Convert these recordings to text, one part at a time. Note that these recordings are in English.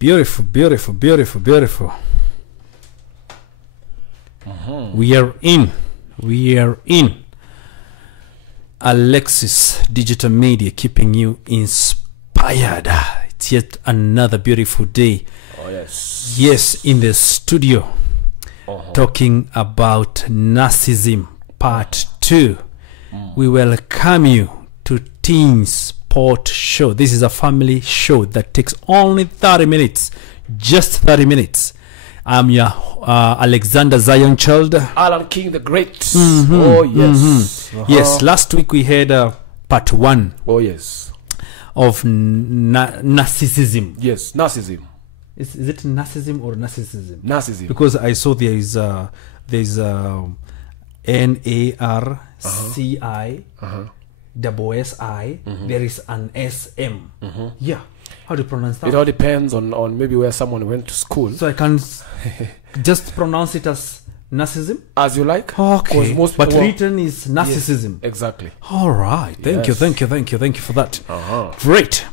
Beautiful, beautiful, beautiful, beautiful. We are in. Alexis Digital Media, keeping you inspired. It's yet another beautiful day. Oh, yes. Yes, in the studio, talking about Narssism Part 2. We welcome you to Teen Sport Show. This is a family show that takes only 30 minutes. Just 30 minutes. I'm your Alexander Zion Child. Allan King the Great. Oh, yes. Yes, last week we had part 1. Oh, yes. Of narcissism. Yes, narcissism. Is it narcissism or narcissism? Narcissism. Because I saw there is Narci double SI. There is an SM. Yeah. How do you pronounce that? It all depends on maybe where someone went to school. So I can just pronounce it as narcissism? As you like. Okay. Most but written is narcissism. Yes, exactly. All right. Thank you for that. Great.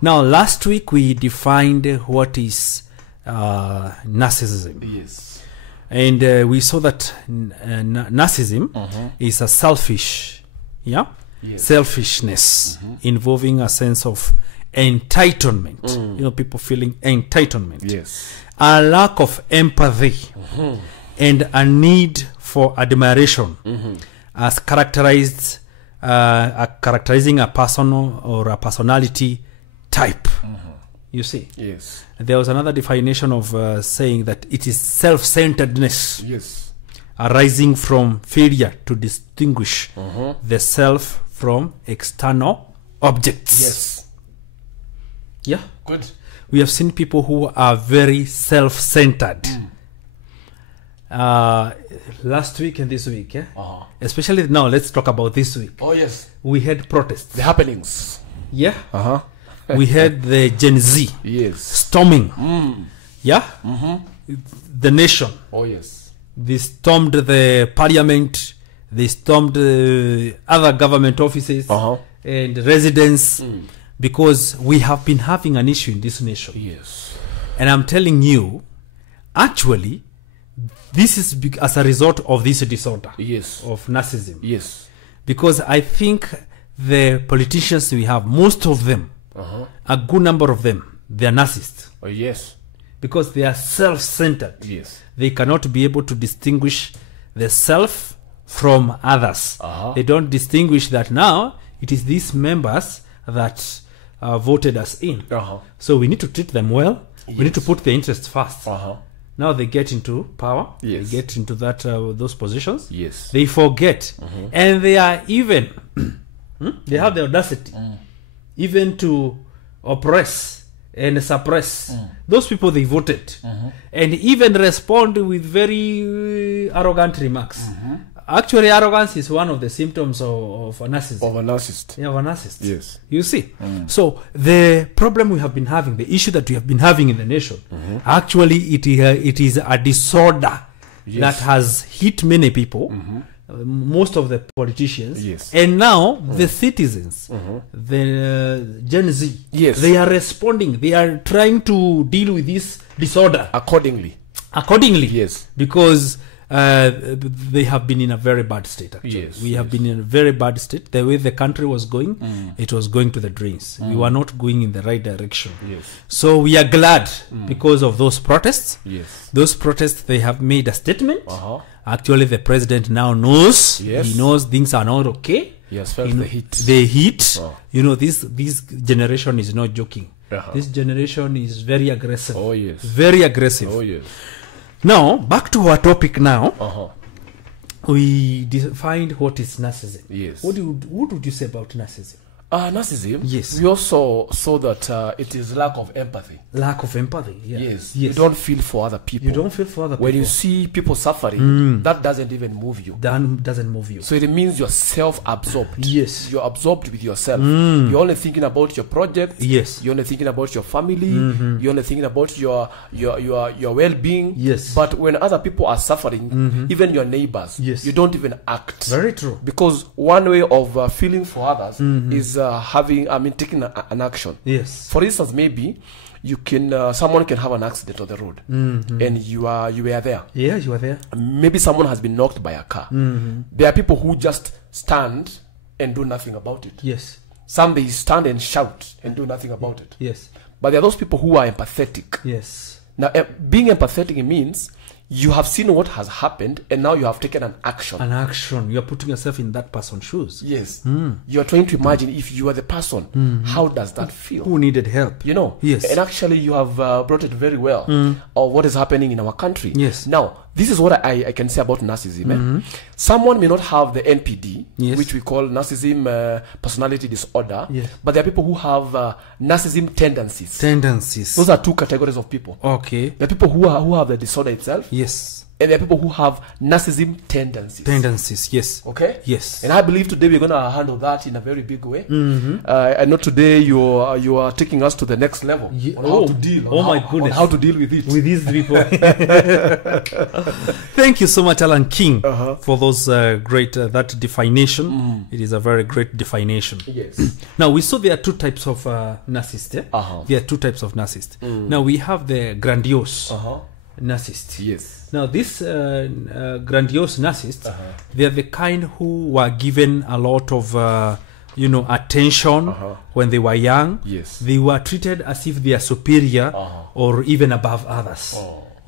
Now, last week we defined what is narcissism. Yes. And we saw that narcissism is a selfish, selfishness involving a sense of entitlement. You know, people feeling entitlement. Yes. A lack of empathy and a need for admiration as characterizing a person or a personality type. You see? Yes. There was another definition of saying that it is self-centeredness. Yes. Arising from failure to distinguish the self from external objects. Yes. Yeah. Good. We have seen people who are very self-centered. Last week and this week, especially now, let's talk about this week. Oh, yes. We had protests. The happenings. Yeah. We had the Gen Z. Yes. Storming. Yeah. The nation. Oh, yes. They stormed the parliament. They stormed other government offices and residents. Because we have been having an issue in this nation. Yes. And I'm telling you, actually, this is as a result of this disorder. Yes. Of narcissism. Yes. Because I think the politicians we have, most of them, a good number of them, they are narcissists. Oh, yes. Because they are self-centered. Yes. They cannot be able to distinguish the self from others. They don't distinguish that now it is these members that voted us in. So we need to treat them well. We need to put their interests first. Now they get into power. They get into that those positions. Yes. They forget. And they are even, they have the audacity even to oppress and suppress those people they voted. And even respond with very arrogant remarks. Actually, arrogance is one of the symptoms of a narcissist. Of a narcissist. Yeah, of a narcissist. Yes. You see? So, the problem we have been having, the issue that we have been having in the nation, actually, it is a disorder that has hit many people, most of the politicians, and now the citizens, the Gen Z, they are responding. They are trying to deal with this disorder. Accordingly. Yes. Because they have been in a very bad state, actually. We have been in a very bad state. The way the country was going, it was going to the drains. We were not going in the right direction. So we are glad because of those protests. Those protests, they have made a statement. Actually, the president now knows. He knows things are not okay. He has felt the heat. The heat. You know, this generation is not joking. This generation is very aggressive. Oh, yes. Very aggressive. Oh, yes. Now, back to our topic now. We defined what is narcissism. Yes. What would you say about narcissism? Narcissism? Yes. We also saw that it is lack of empathy. Lack of empathy, Yes. You don't feel for other people. You don't feel for other people. When you see people suffering, that doesn't even move you. That doesn't move you. So it means you're self-absorbed. Yes. You're absorbed with yourself. You're only thinking about your project. Yes. You're only thinking about your family. You're only thinking about your well-being. Yes. But when other people are suffering, even your neighbors, you don't even act. Very true. Because one way of feeling for others is taking an action. Yes. For instance, maybe you can someone can have an accident on the road, and you were there. Yeah, you were there. Maybe someone has been knocked by a car. There are people who just stand and do nothing about it. Yes. Some they stand and shout and do nothing about it. Yes. But there are those people who are empathetic. Yes. Now, being empathetic means you have seen what has happened and now you have taken an action. An action. You're putting yourself in that person's shoes. Yes. You're trying to imagine if you are the person, how does that feel? Who needed help? You know? Yes. And actually you have brought it very well of what is happening in our country. Yes. Now, this is what I can say about narcissism. Someone may not have the NPD, Yes. which we call narcissism personality disorder, Yes. but there are people who have narcissism tendencies. Tendencies. Those are two categories of people. Okay. There are people who have the disorder itself, Yes. and there are people who have narcissism tendencies. Tendencies. Yes. Okay? Yes. And I believe today we're going to handle that in a very big way. I know today you are taking us to the next level on how to deal. On how to deal with it. With these people. Thank you so much, Alan King, for those great that definition. It is a very great definition. Yes. Now we saw there are two types of narcissists. There are two types of narcissists. Now we have the grandiose narcissist. Yes. Now this grandiose narcissists, they are the kind who were given a lot of attention when they were young. Yes. They were treated as if they are superior or even above others.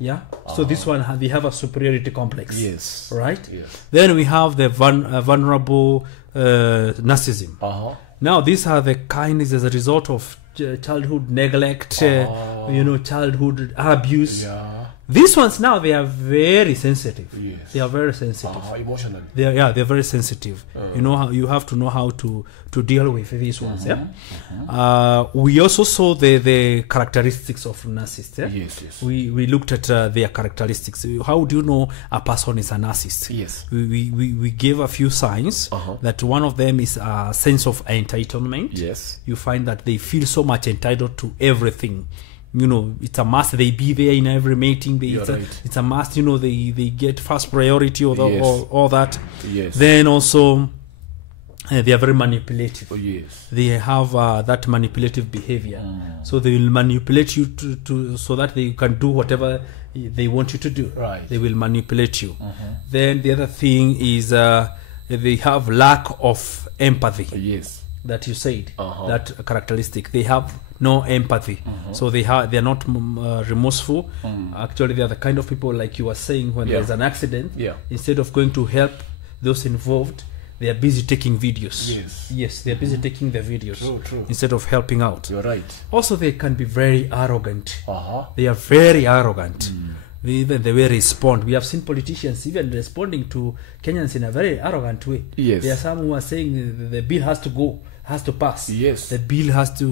Yeah. So this one they have a superiority complex. Yes. Right. Yes. Then we have the vulnerable narcissism. Now these are the kind is as a result of childhood neglect, childhood abuse. Yeah. These ones now they are very sensitive. Yes. They are very sensitive. Emotionally. They're very sensitive. You know how you have to know how to deal with these ones. We also saw the characteristics of narcissists. Yes, yes. We looked at their characteristics. How do you know a person is a narcissist? Yes. We gave a few signs that one of them is a sense of entitlement. Yes. You find that they feel so much entitled to everything. It's a must. They be there in every meeting. It's a must. They get first priority or all that. Yes. Then also, they are very manipulative. Oh, yes. They have that manipulative behavior. So they will manipulate you to so that they can do whatever they want you to do. Right. They will manipulate you. Then the other thing is they have lack of empathy. Yes. That you said, that characteristic. They have no empathy. So they're not remorseful. Actually, they are the kind of people, like you were saying, when there's an accident, instead of going to help those involved, they are busy taking videos. Yes, they are busy taking the videos. True. Instead of helping out. You're right. Also, they can be very arrogant. They are very arrogant. Even the way they respond. We have seen politicians even responding to Kenyans in a very arrogant way. Yes. There are some who are saying the bill has to go, has to pass. Yes. The bill has to,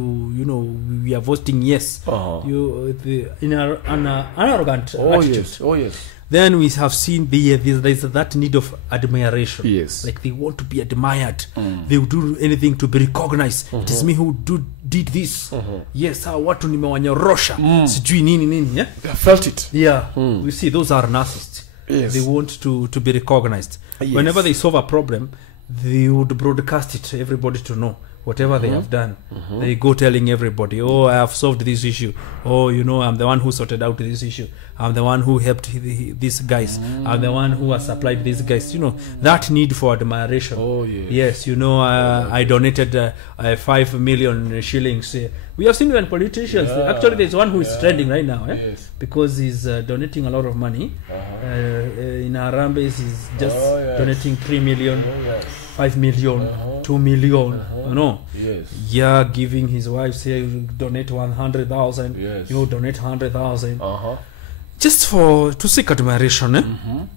we are voting yes. In an arrogant attitude. Yes. Oh, yes. Then we have seen there's that need of admiration. Yes. Like they want to be admired. They will do anything to be recognized. It is me who did this. Yes, watu nimewanyorosha. Sijui nini. Yeah? I felt it. Yeah. We see those are narcissists. Yes. They want to be recognized. Yes. Whenever they solve a problem, they would broadcast it to everybody to know. Whatever they have done, they go telling everybody, I have solved this issue. I'm the one who sorted out this issue. I'm the one who helped these guys. I'm the one who has supplied these guys. That need for admiration. Oh, yes. Yes, I donated 5 million shillings. We have seen when politicians, actually there's one who is trending right now, because he's donating a lot of money. In Harambe, he's just donating 3 million. 5 million, 2 million, Yes. Yeah, giving his wife, say, donate 100,000. Yes. You donate 100,000. Just to seek admiration.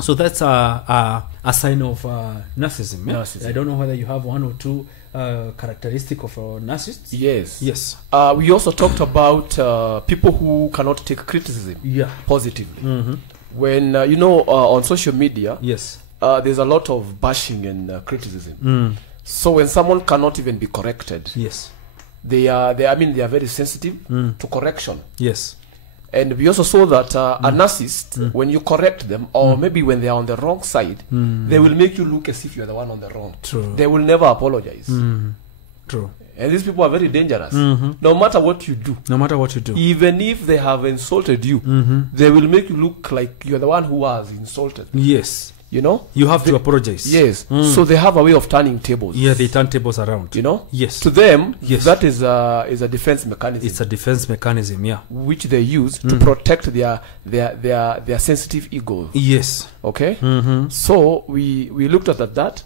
So that's a sign of narcissism. Narcissism. I don't know whether you have one or two characteristic of narcissists. Yes. We also talked about people who cannot take criticism positively. When, on social media, there's a lot of bashing and criticism. So when someone cannot even be corrected, they are very sensitive to correction. Yes. And we also saw that a narcissist, when you correct them, or maybe when they are on the wrong side, they will make you look as if you're the one on the wrong. True. They will never apologize. True. And these people are very dangerous. No matter what you do. No matter what you do. Even if they have insulted you, they will make you look like you're the one who was insulted. Yes. You know? You have to apologize. Yes. So they have a way of turning tables. Yeah, they turn tables around. You know? Yes. To them, that is a defense mechanism. It's a defense mechanism, yeah. Which they use to protect their sensitive ego. Yes. Okay? So we looked at that,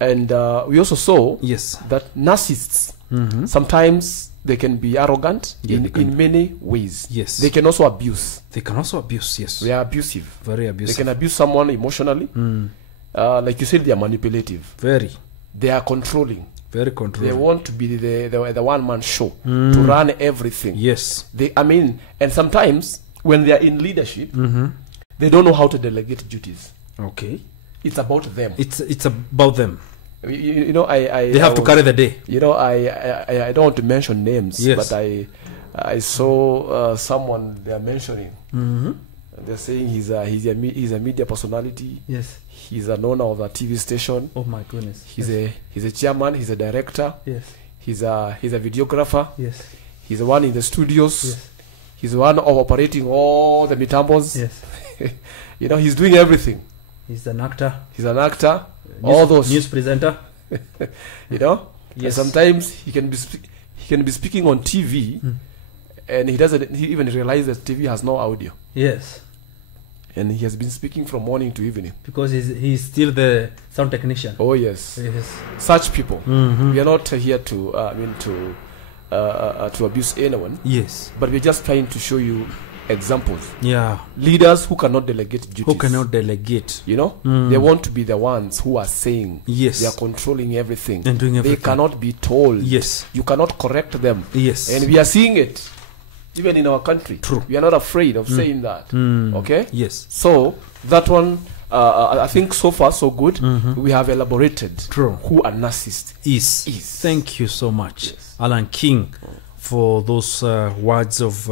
and we also saw that narcissists, sometimes they can be arrogant in many ways. Yes. They can also abuse. They can also abuse, yes. They are abusive. Very abusive. They can abuse someone emotionally. Like you said, they are manipulative. Very. They are controlling. Very controlling. They want to be the one-man show, to run everything. Yes. And sometimes when they are in leadership, they don't know how to delegate duties. Okay. It's about them. It's about them. You know, they have to carry the day. You know, I don't want to mention names, but I saw someone they are mentioning. They're saying he's a media personality. Yes. He's an owner of a TV station. Oh my goodness. He's a chairman. He's a director. Yes. He's a videographer. Yes. He's the one in the studios. Yes. He's the one of operating all the mitambos. Yes. You know, he's doing everything. He's an actor. He's an actor. All those news presenter. You know. Yes. And sometimes he can be speaking on TV, and he even realize that TV has no audio. Yes. And he has been speaking from morning to evening. Because he's still the sound technician. Oh yes. Yes. Such people. We are not here to abuse anyone. Yes. But we're just trying to show you examples. Yeah. Leaders who cannot delegate duties. Who cannot delegate. You know? They want to be the ones who are saying. Yes. They are controlling everything. And doing everything. They cannot be told. Yes. You cannot correct them. Yes. And we are seeing it. Even in our country. True. We are not afraid of saying that. Okay? Yes. So, that one, I think so far so good. We have elaborated who a narcissist is. Thank you so much, Allan King, for those words of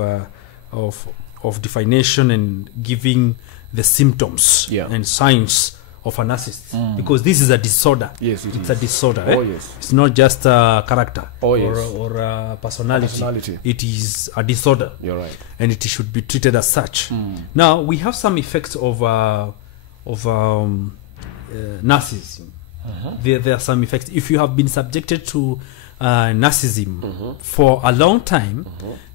definition and giving the symptoms and signs of a narcissist, because this is a disorder. Yes, it's a disorder. Oh, yes. It's not just a character or a personality. It is a disorder. You're right, and it should be treated as such. Now we have some effects of narcissism. There are some effects. If you have been subjected to narcissism for a long time,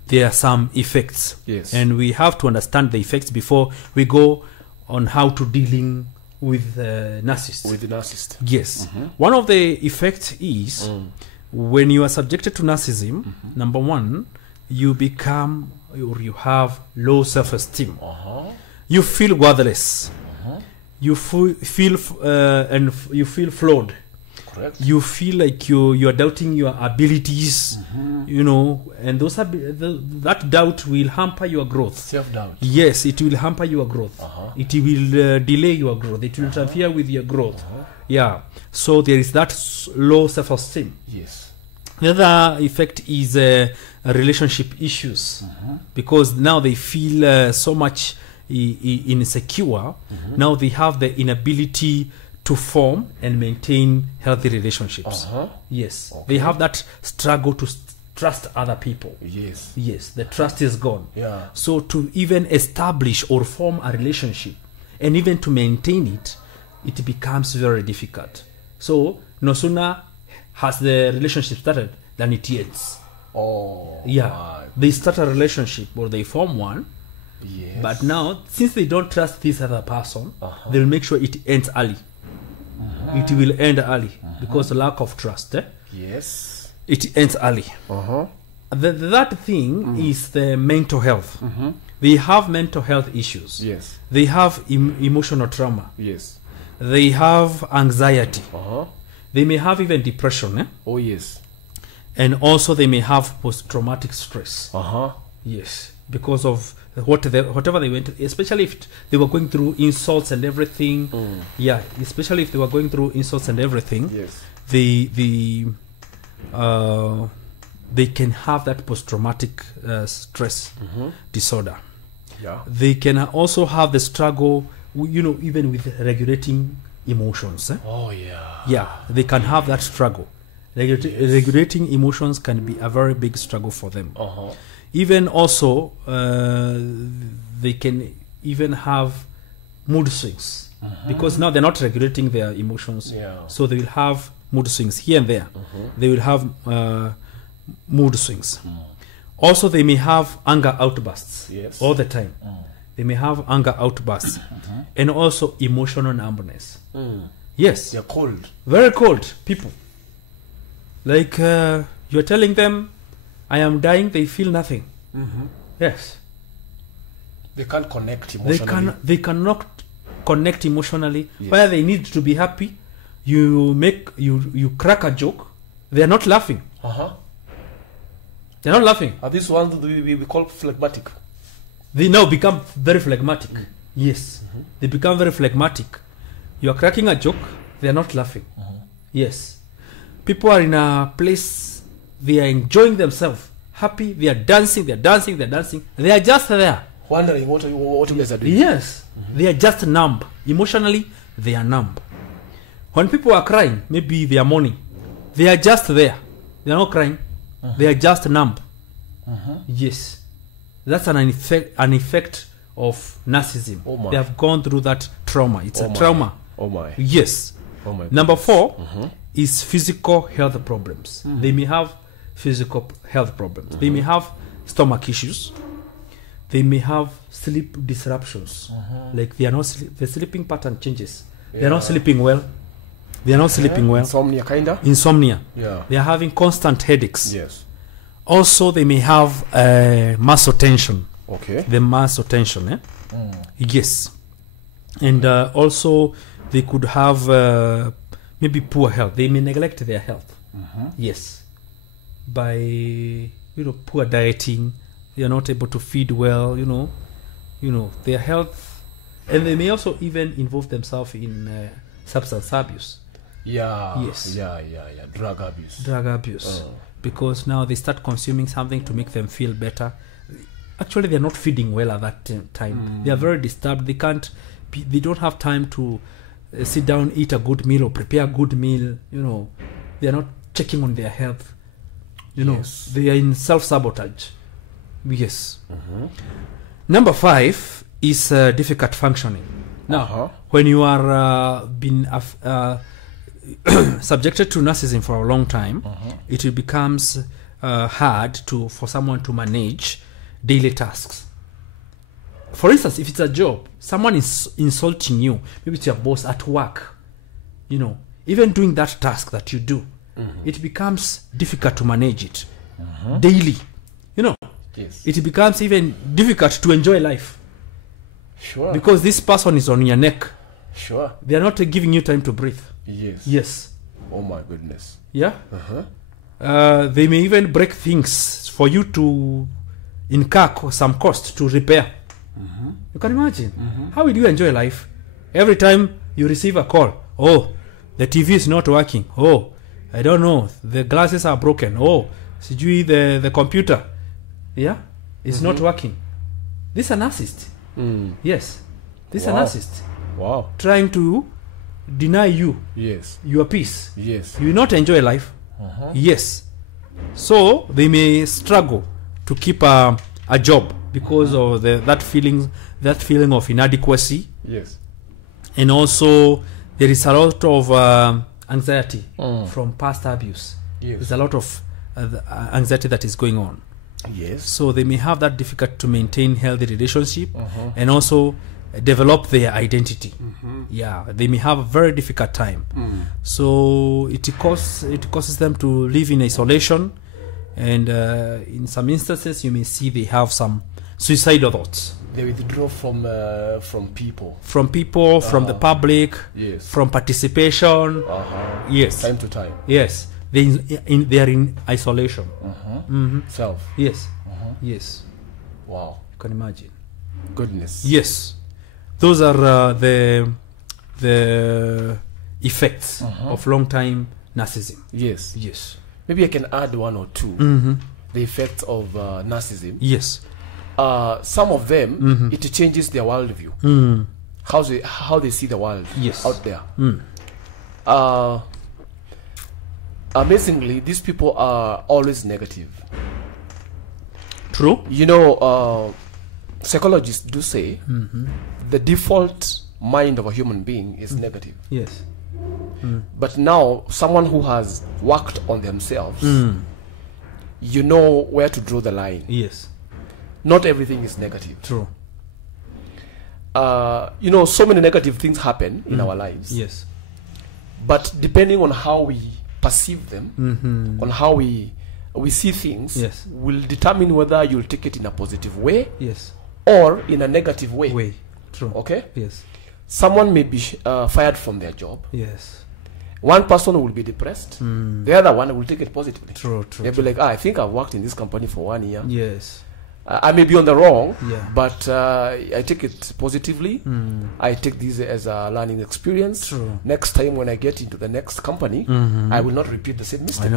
there are some effects. Yes. And we have to understand the effects before we go on how to dealing with narcissists. With the narcissist. Yes. One of the effects is when you are subjected to narcissism, number one, you become or you have low self-esteem. You feel worthless. You feel flawed. Correct. You feel like you are doubting your abilities, you know, and those that doubt will hamper your growth. Self-doubt. Yes, it will hamper your growth. It will delay your growth. It will interfere with your growth. Yeah. So there is that low self-esteem. Yes. The other effect is relationship issues, because now they feel so much insecure. Now they have the inability to form and maintain healthy relationships. Yes. Okay. They have that struggle to trust other people. Yes. Yes. The trust is gone. Yeah. So to even establish or form a relationship and even to maintain it, it becomes very difficult. So no sooner has the relationship started than it ends. Oh. Yeah. Right. They start a relationship or they form one. Yes. But now, since they don't trust this other person, they'll make sure it ends early. It will end early because of lack of trust. Yes. It ends early. That thing is the mental health. They have mental health issues. Yes. They have emotional trauma. Yes. They have anxiety. They may have even depression. Oh, yes. And also they may have post-traumatic stress. Yes. Because of whatever they went through, especially if they were going through insults and everything. Yeah, especially if they were going through insults and everything. Yes. They can have that post-traumatic stress disorder. Yeah. They can also have the struggle, you know, even with regulating emotions. Oh, yeah. Yeah, they can have that struggle. regulating emotions can be a very big struggle for them. Even also, they can even have mood swings because now they're not regulating their emotions. So they will have mood swings here and there. They will have mood swings. Also, they may have anger outbursts all the time. They may have anger outbursts and also emotional numbness. Yes. They're cold. Very cold people. Like you're telling them, I am dying, they feel nothing. Yes. They can't connect emotionally. They cannot connect emotionally. Where they need to be happy, you crack a joke, they are not laughing. They're not laughing. Are these ones we call phlegmatic? They now become very phlegmatic. Yes. They become very phlegmatic. You are cracking a joke, they are not laughing. Yes. People are in a place, they are enjoying themselves, happy, they are dancing, they are dancing, they are dancing. They are just there. Wondering what you guys are doing. Yes. They are just numb. Emotionally, they are numb. When people are crying, maybe they are mourning. They are just there. They are not crying. They are just numb. Yes. That's an effect of narcissism. They have gone through that trauma. It's a trauma. Yes. Number 4 is physical health problems. They may have physical health problems. They may have stomach issues. They may have sleep disruptions. Like they are not the sleeping pattern changes. They are not sleeping well. They are not sleeping well. Insomnia, kinda. Insomnia. Yeah. They are having constant headaches. Yes. Also, they may have muscle tension. Okay. The muscle tension. Yes. And also, they could have maybe poor health. They may neglect their health. Yes. By poor dieting, they are not able to feed well. Their health, and they may also even involve themselves in substance abuse. Yes. Drug abuse. Because now they start consuming something to make them feel better. Actually, they are not feeding well at that time. They are very disturbed. They don't have time to sit down, eat a good meal or prepare a good meal. They are not checking on their health. They are in self-sabotage. Yes. Number 5 is difficult functioning. Now, when you are been subjected to narcissism for a long time, it becomes hard for someone to manage daily tasks. For instance, if it's a job, someone is insulting you, maybe it's your boss at work, even doing that task that you do, it becomes difficult to manage it daily. It becomes even difficult to enjoy life. Sure. Because this person is on your neck. Sure. They are not giving you time to breathe. Yes. Oh my goodness. Yeah. They may even break things for you to incur some cost to repair. You can imagine. How will you enjoy life? Every time you receive a call, the TV is not working. I don't know, the glasses are broken. Sijui the computer, it's not working. This is a narcissist. Yes, this is a narcissist. Wow. Trying to deny you your peace. Yes. You will not enjoy life. Yes. So they may struggle to keep a job because of that feeling of inadequacy. Yes. And also there is a lot of anxiety from past abuse. There's a lot of anxiety that is going on. Yes. So they may have that difficult to maintain healthy relationship and also develop their identity. They may have a very difficult time. So it causes them to live in isolation, and in some instances you may see they have some suicidal thoughts. They withdraw from people. From the public, from participation. Yes. Time to time. Yes. They are in isolation. Self. Yes. Yes. Wow. You can imagine. Goodness. Yes. Those are the effects of long time narcissism. Yes. Yes. Maybe I can add one or two. The effects of narcissism. Yes. Some of them, it changes their worldview. How they see the world out there. amazingly, these people are always negative. True. You know, psychologists do say the default mind of a human being is negative. Yes. But now, someone who has worked on themselves, you know where to draw the line. Yes. Not everything is negative. True. You know, so many negative things happen in our lives. Yes. But depending on how we perceive them, on how we see things, yes, will determine whether you'll take it in a positive way, yes, or in a negative way. True. Okay? Yes. Someone may be fired from their job. Yes. One person will be depressed. The other one will take it positively. True. They'll be like, I think I've worked in this company for 1 year. Yes. I may be on the wrong, yeah, but I take it positively. I take this as a learning experience. True. Next time when I get into the next company, I will not repeat the same mistake.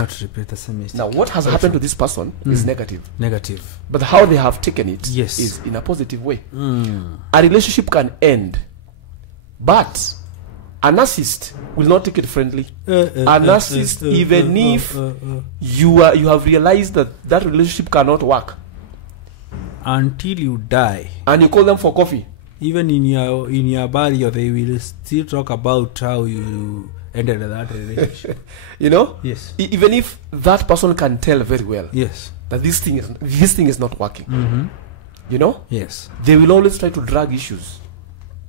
Now, what has happened to this person is negative. Negative. But how they have taken it yes, is in a positive way. A relationship can end, but a narcissist will not take it friendly. A narcissist, even if you have realized that relationship cannot work, until you die, and you call them for coffee, even in your burial, they will still talk about how you ended that relationship. You know, yes. Even if that person can tell very well, yes, that this thing is not working, you know, yes, they will always try to drag issues,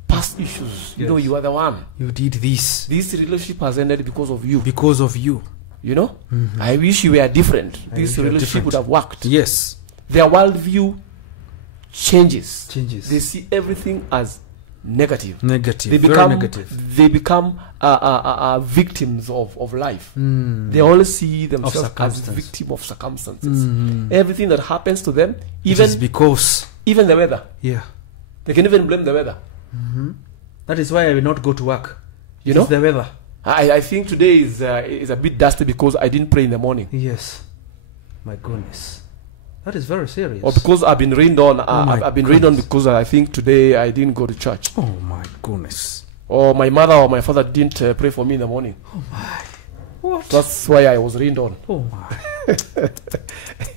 past issues. You know, you are the one. You did this. This relationship has ended because of you. Because of you. You know, I wish you were different. This relationship would have worked. Yes. Their worldview changes. They see everything as negative. They become negative. They become victims of life. They always see themselves as victim of circumstances. Everything that happens to them, even the weather. Yeah, they can even blame the weather. That is why I will not go to work. You know, the weather. I think today is a bit dusty because I didn't pray in the morning. Yes, my goodness. That is very serious. Or because I've been rained on. I've been rained on because I think today I didn't go to church. Oh my goodness. Or my mother or my father didn't pray for me in the morning. Oh my. What? That's why I was rained on. Oh my.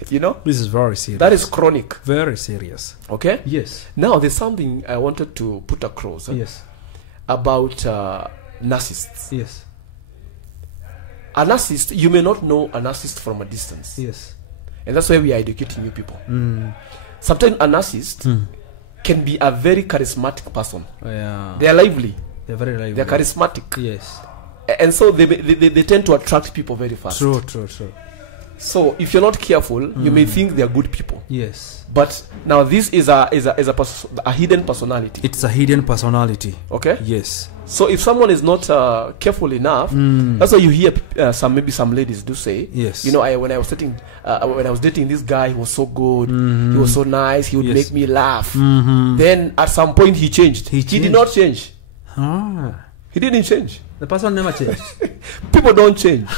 You know? This is very serious. That is chronic. Very serious. Okay? Yes. Now there's something I wanted to put across. Yes. About narcissists. Yes. A narcissist, you may not know a narcissist from a distance. Yes. And that's why we are educating you people. Sometimes a narcissist can be a very charismatic person. Yeah. They are lively. They're very lively. They're charismatic. Yes. And so they tend to attract people very fast. True. So if you're not careful, you may think they are good people. Yes. But now this is a hidden personality. It's a hidden personality. Okay. Yes. So if someone is not careful enough, that's why you hear maybe some ladies do say, yes, you know, when I was dating this guy, he was so good, he was so nice, he would make me laugh. Then at some point he changed. He did not change. He didn't change. The person never changed. People don't change.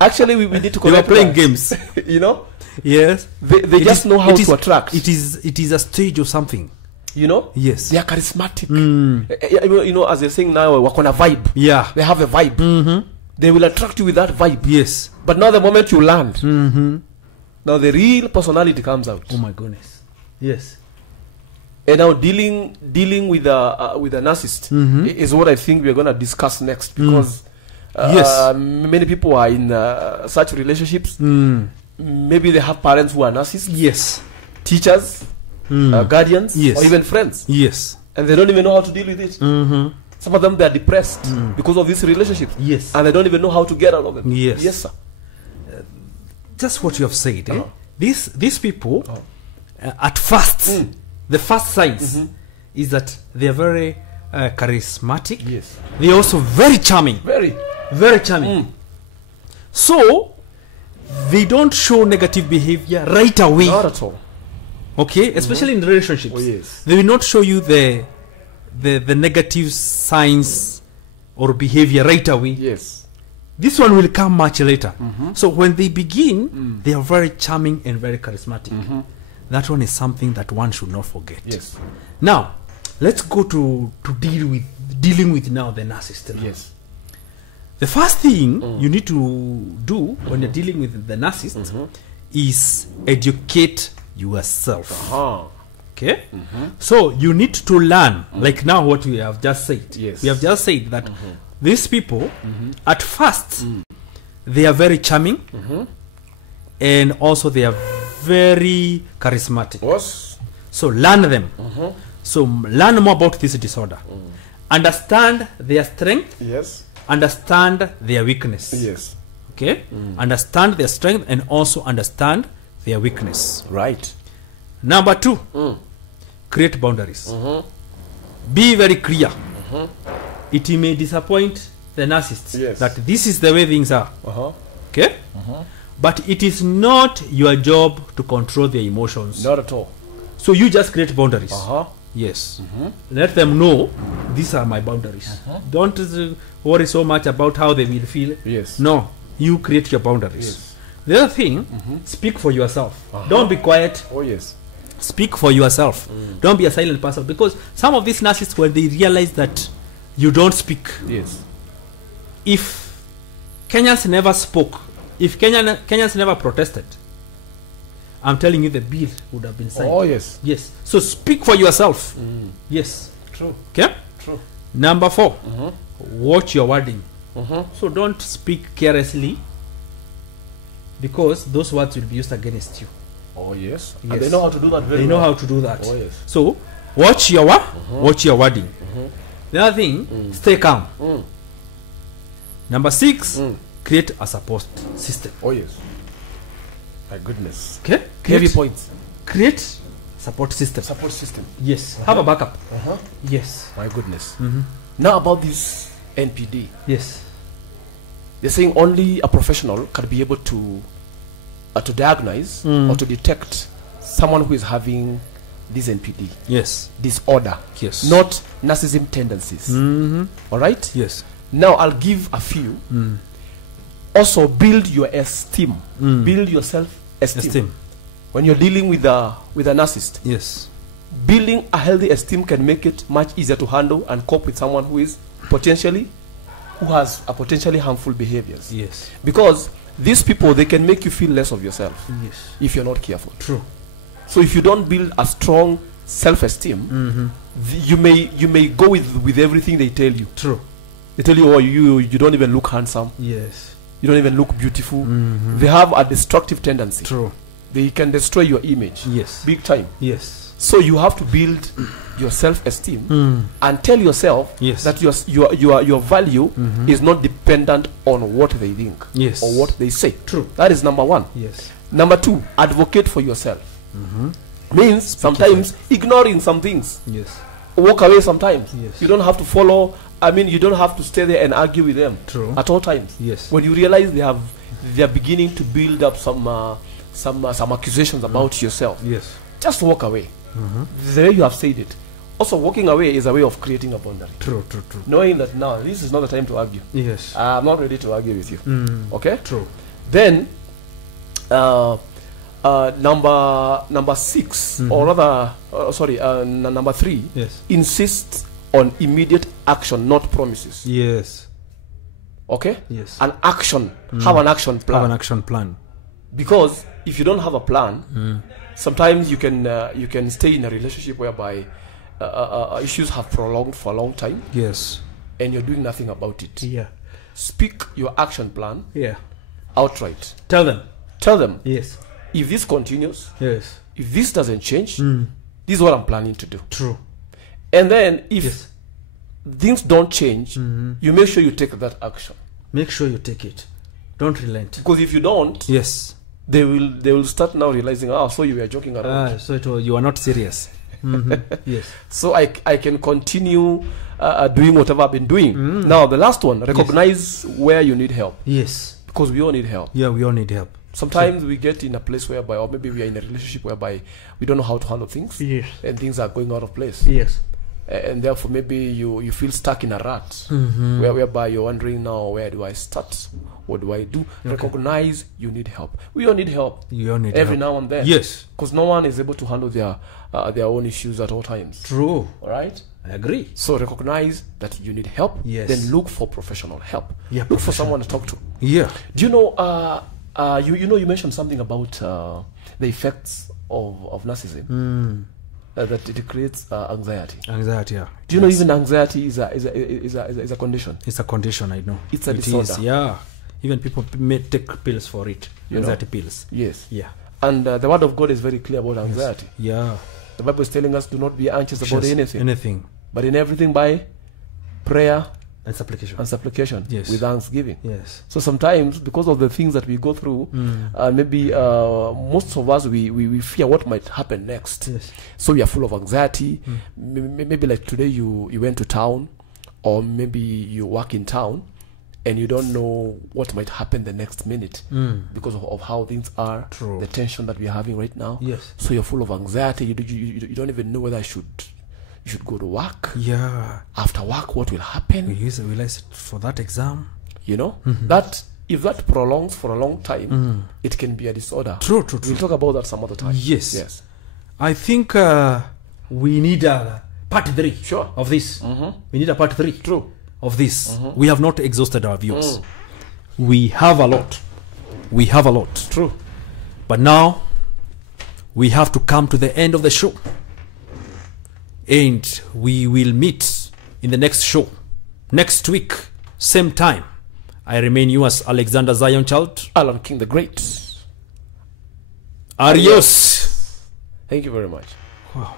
Actually, we need to. You are playing games. You know. Yes. They just know how to attract. It is a stage of something. You know? Yes. They are charismatic. You know, as they're saying now, work on a vibe. Yeah. They have a vibe. They will attract you with that vibe. Yes. But now the moment you land, now the real personality comes out. Oh my goodness. Yes. And now dealing with a narcissist is what I think we're going to discuss next, because many people are in such relationships. Maybe they have parents who are narcissists. Yes. Teachers. Guardians, yes, or even friends, yes, and they don't even know how to deal with it. Some of them, they are depressed because of these relationships, yes, and they don't even know how to get out of them. Yes, yes, sir. Just what you have said. These people, at first, the first signs is that they are very charismatic. Yes, they are also very charming. Very charming. So they don't show negative behavior right away. Not at all. Okay, especially in relationships. Oh, yes. They will not show you the negative signs or behavior right away. Yes. This one will come much later. So when they begin, they are very charming and very charismatic. That one is something that one should not forget. Yes. Now, let's go to dealing with now the narcissist. Yes. The first thing you need to do when you're dealing with the narcissist is educate yourself. Okay? So you need to learn, like now what we have just said. Yes. We have just said that these people, at first, they are very charming, and also they are very charismatic. Yes. So learn them. So learn more about this disorder. Understand their strength. Yes. Understand their weakness. Yes. Okay? Understand their strength and also understand their weakness. Right. Number 2, create boundaries. Be very clear. It may disappoint the narcissist that this is the way things are. Okay? But it is not your job to control their emotions. Not at all. So you just create boundaries. Yes. Let them know these are my boundaries. Don't worry so much about how they will feel. Yes. No, you create your boundaries. Yes. The other thing, speak for yourself. Don't be quiet. Oh yes. Speak for yourself. Don't be a silent person, because some of these narcissists, when they realize that you don't speak, if Kenyans never spoke, if Kenyans never protested, I'm telling you the bill would have been signed. Oh yes. Yes. So speak for yourself. Yes. True. Okay? True. Number 4, watch your wording. So don't speak carelessly, because those words will be used against you. Oh yes. And they know how to do that very They know well. how to do that. Oh yes. So watch your watch your wording. The other thing, stay calm. Number 6, create a support system. Oh yes. My goodness. Okay? Heavy points. Create support system. Support system. Yes. Have a backup. Yes. My goodness. Now about this NPD. Yes. They're saying only a professional can be able to diagnose or to detect someone who is having this NPD. Yes. Disorder. Yes. Not narcissism tendencies. All right? Yes. Now I'll give a few. Also build your esteem. Build your self-esteem. When you're dealing with a narcissist. Yes. Building a healthy esteem can make it much easier to handle and cope with someone who has a potentially harmful behaviors. Yes. Because these people, they can make you feel less of yourself. Yes. If you're not careful. True. So if you don't build a strong self-esteem, you may go with everything they tell you. True. They tell you, oh, you don't even look handsome. Yes. You don't even look beautiful. They have a destructive tendency. True. They can destroy your image. Yes. Big time. Yes. So you have to build your self-esteem and tell yourself that your value is not dependent on what they think or what they say. True. That is number 1. Yes. Number 2, advocate for yourself. Means sometimes ignoring some things. Yes. Walk away sometimes. Yes. You don't have to follow. I mean, you don't have to stay there and argue with them. True. At all times. Yes. When you realize they are beginning to build up some accusations about yourself. Yes. Just walk away. The way you have said it. Also, walking away is a way of creating a boundary. True. Knowing that now this is not the time to argue. Yes. I'm not ready to argue with you. Okay. True. Then, number 6, or rather, number 3. Yes. Insist on immediate action, not promises. Yes. Okay. Yes. An action. Have an action plan. Have an action plan. Because if you don't have a plan, sometimes you can stay in a relationship whereby issues have prolonged for a long time. Yes. And you're doing nothing about it. Yeah. Speak your action plan. Yeah. Outright. Tell them. Yes. If this continues. Yes. If this doesn't change, this is what I'm planning to do. True. And then if things don't change, you make sure you take that action. Make sure you take it. Don't relent. Because if you don't, yes, they will start now realizing, so you were joking around. So you are not serious. Yes. So I can continue doing whatever I've been doing. Now the last one, recognize where you need help. Yes. Because we all need help. Yeah, we all need help. Sometimes we get in a place whereby, or maybe we are in a relationship whereby we don't know how to handle things. Yes. And things are going out of place. Yes. and therefore maybe you feel stuck in a rut, whereby you're wondering now, where do I start? What do I do? Okay. Recognize you need help. We all need help. You all need every now and then. Yes, because no one is able to handle their own issues at all times. True. All right. I agree. So recognize that you need help. Yes. Then look for professional help. Yeah. Look for someone to talk to. Yeah. Do you know? You mentioned something about the effects of narcissism. That it creates anxiety. Anxiety, yeah. Do you know even anxiety is a condition? It's a condition, I know. It's a disorder. Is, yeah. Even people may take pills for it. Anxiety pills. Yes. Yeah. And the word of God is very clear about anxiety. Yes. Yeah. The Bible is telling us, do not be anxious about anything. Anything. But in everything by prayer and supplication. Yes. With thanksgiving. Yes. So sometimes, because of the things that we go through, maybe most of us, we fear what might happen next. Yes. So we are full of anxiety. Maybe like today you went to town, or maybe you work in town, and you don't know what might happen the next minute because of how things are. True. The tension that we're having right now. Yes. So you're full of anxiety. You don't even know whether you should go to work. Yeah. After work, what will happen? Will I sit for that exam? You know? That if that prolongs for a long time, it can be a disorder. True. We'll talk about that some other time. Yes. I think we need a part 3 of this. We need a part 3. True. Of this. We have not exhausted our views. We have a lot. True. But now we have to come to the end of the show, and we will meet in the next show next week, same time. I remain yours, Alexander Zion Child, Allan King the Great. Adios. Thank you very much. Wow.